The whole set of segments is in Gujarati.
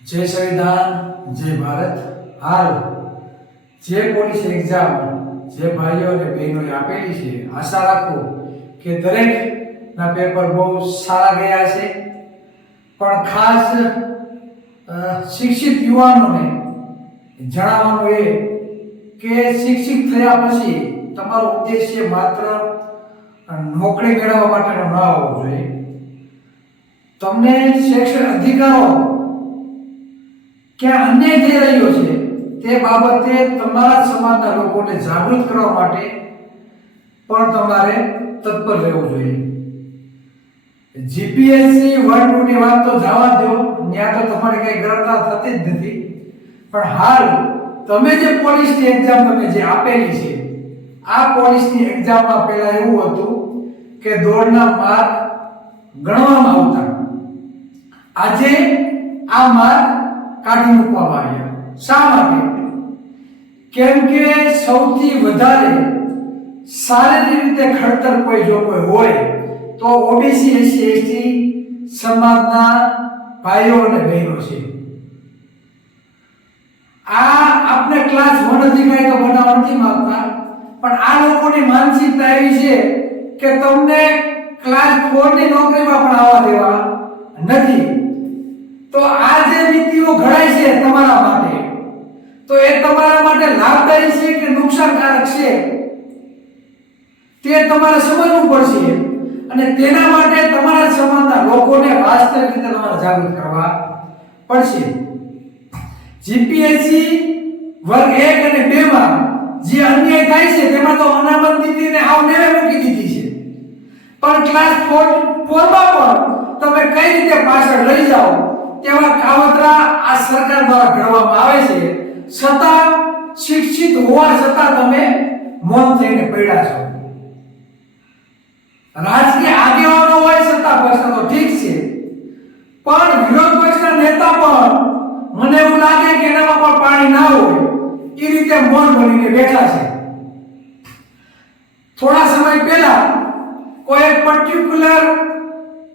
जय संविधान जय भारत। हाल जे पोलीस एग्जाम जे भाईओ ने बहनों आपेली छे, आशा राखो के दरेक ना पेपर बहुत सारा गया छे। पण खास शिक्षित युवाओं ने जणावવાનું એ કે શિક્ષિત થયા પછી તમારો ઉદ્દેશ્ય માત્ર નોકરી મેળવવા માટેનો ન હોવો જોઈએ। તમને શિક્ષણ અધિકારો કે અન્ય થઈ રહ્યો છે તે બાબતે તમારા સમાજના લોકોને જાગૃત કરવા માટે પણ તમારે તત્પર રહેવું જોઈએ। જીપીએસસી 1-2 ની વાત તો જવા દો, ત્યાં તો તમારે કઈ ગણતરી થતી જ નથી। પણ હાલ તમે જે પોલીસની એક્ઝામ તમે જે આપેલી છે, આ પોલીસની એક્ઝામમાં પહેલા એવું હતું કે દોડના માર્ક ગણવામાં આવતા, આજે આ માર્ક કાઢી મૂકવામાં આવ્યા। શા માટે? કેમ કે સૌથી વધારે શારીરિક રીતે ખડતર કોઈ જો કોઈ હોય તો ઓબીસી એસસી એસટી સમાજના ભાઈઓ અને બહેનો છે। આ આપણે ક્લાસ 1 અધિકારી તો બનાવવા નથી માંગતા, પણ આ લોકોની માનસિકતા એવી છે કે તમને ક્લાસ 4 ની નોકરીમાં પણ આવવા દેવા નથી। તો આ જે નીતિઓ ઘડાય છે તમારા માટે, તો એ તમારા માટે લાભદાયી છે કે નુકસાનકારક છે તે તમારે સમજવું પડશે। અને તેના માટે તમારા સમાજના લોકોને વાસ્તવિક રીતે તમારે જાગૃત કરવા પડશે। જીપીએસસી વર્ગ 1 અને 2 માં જે અન્યાય થાય છે તેમાં તો અનામત નીતિને આવ નેવે મૂકી દીધી છે, પણ ક્લાસ 4 માં પણ તમે કઈ રીતે પાછળ રહી જાઓ તેવા કાવતરા આ સરકાર દ્વારા ઘડવામાં આવે છે। છતાં શિક્ષિત હોવા છતાં તમે મૌન થઈને પડ્યા છો। રાજકીય આગેવાનો હોય સત્તા પક્ષના તો ઠીક છે, પણ વિરોધ પક્ષના નેતા પણ મને એવું લાગે કે એનામાં પણ પાણી ના હોય એ રીતે મૌન બનીને બેઠા છે। થોડા સમય પહેલા કોઈ એક પર્ટિક્યુલર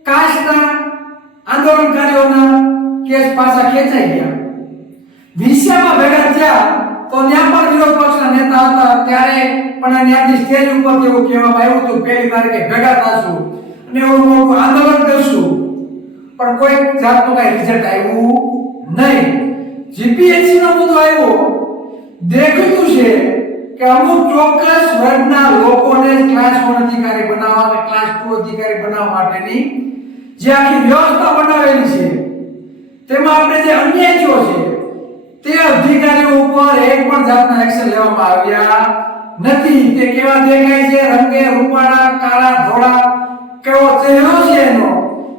કાસ્ટના આંદોલનકારીઓના કેસ પાછા ખેંચાઈ ગયા, વિષયમાં ભેગા થયા તો ત્યાં પણ વિરોધ પક્ષના નેતા હતા, ત્યારે પણ ત્યાંથી સ્ટેજ ઉપર એવું કહેવામાં આવ્યું હતું 1 તારીખે ભેગા થશું અને એવું મોટું આંદોલન કરશું, પણ કોઈ જાતનું કઈ રિઝલ્ટ આવ્યું નહીં। જીપીએસસી નો મુદ્દો આવ્યો, દેખાતું છે કે અમુક ચોક્કસ વર્ગના લોકોને ક્લાસ 1 અધિકારી બનાવવા અને ક્લાસ 2 અધિકારી બનાવવા માટેની જે આખી વ્યવસ્થા બનાવેલી છે તેમાં આપણે જે અન્યાય થયો છે તે અધિકારીઓ ઉપર એક પણ જાતના એક્શન લેવામાં આવ્યા નથી। તે કેવા દેખાય છે, રંગે રૂપાળા, કાળા ધોળા, કેવો ચહેરો છે એનો,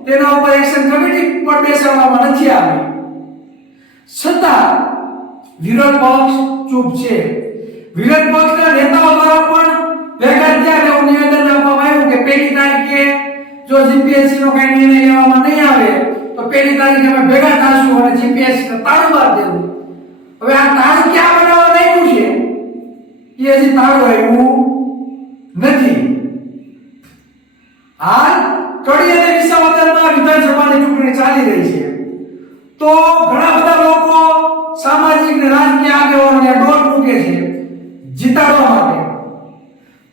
તેના ઉપર એક્શન કમિટી પણ બેસાડવામાં નથી આવી, છતાં વિરોધ પક્ષ ચૂપ છે। વિરોધ પક્ષના નેતાઓ દ્વારા પણ ભેગા થયા અને નિવેદન આપવામાં આવ્યું કે 1 તારીખે જો જીપીએસસી નો કઈ નિર્ણય લેવામાં નહીં આવે તો 1 તારીખે અમે ભેગા થશું અને જીપીએસસી ને તાળું મારી દેવું। હવે આ તાળું ક્યાં બનાવવા આવ્યું છે એ હજી તાળું આવ્યું નથી। હાલ કડી અને વિસાવદરમાં વિધાનસભાની ચૂંટણી ચાલી રહી છે, તો ઘણા બધા લોકો સામાજિક અને રાજકીય આગેવાનોને દોટ મૂકે છે જીતાડવા માટે,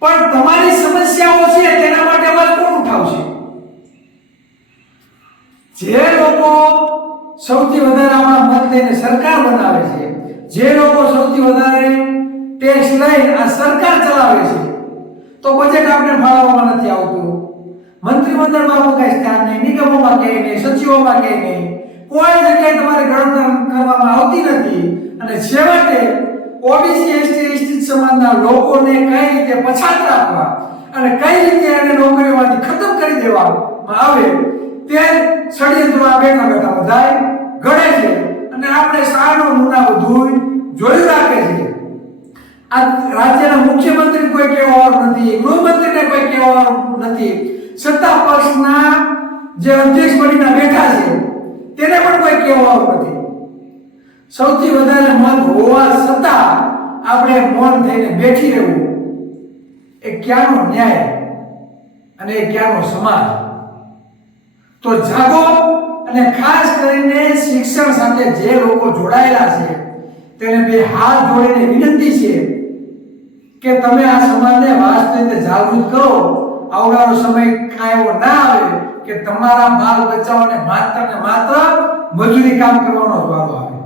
પણ તમારી સમસ્યાઓ છે તેના માટે અવાજ કોણ ઉઠાવશે? જે લોકો સૌથી વધારે આપણા મત લઈને સરકાર બનાવે છે, જે લોકો સૌથી વધારે ટેક્સ લઈને આ સરકાર ચલાવે છે, તો બજેટ આપણે ફાળવવામાં નથી આવતું, મંત્રીમંડળમાં આપણું કઈ સ્થાન નહીં, નિગમોમાં ક્યાંય નહીં, સચિવોમાં ક્યાંય નહીં, કોઈ જગ્યાએ તમારી ગણતરી કરવામાં આવતી નથી। અને છેવટે ઓબીસી એસટી સમાજના લોકોને કઈ રીતે પછાત રાખવા અને કઈ રીતે એને નોકરીઓમાંથી ખતમ કરી દેવામાં આવે તે ષડયંત્રો આ બેઠા બેઠા બધાય ઘડે છે અને આપણે સારો મુના બધું જોઈ રાખે છે। આ રાજ્યના મુખ્યમંત્રી કોઈ કહેવાનું નથી, ગૃહમંત્રીને કોઈ કહેવાનું નથી, સત્તા પક્ષના જે અધ્યક્ષ બનીને બેઠા છે તેને પણ કોઈ કહેવાનું નથી। સૌથી વધારે મત હોવા છતાં આપણે મૌન થઈને બેઠી રહેવું એ ક્યાંનો ન્યાય અને એ ક્યાંનો સમાજ? તો જાગો અને ખાસ કરીને શિક્ષણ સાથે જે લોકો જોડાયેલા છે તેને બે હાથ જોડીને વિનંતી છે કે તમે આ સમાજને વાસ્તવિક રીતે જાગૃત કરો. આવનારો સમય કાંઈ એવો ના આવે કે તમારા બાલ બચ્ચાઓને માત્ર ને માત્ર મજૂરી કામ કરવાનો જ વારો આવે.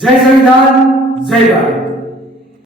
જય સંવિધાન, જય ભારત.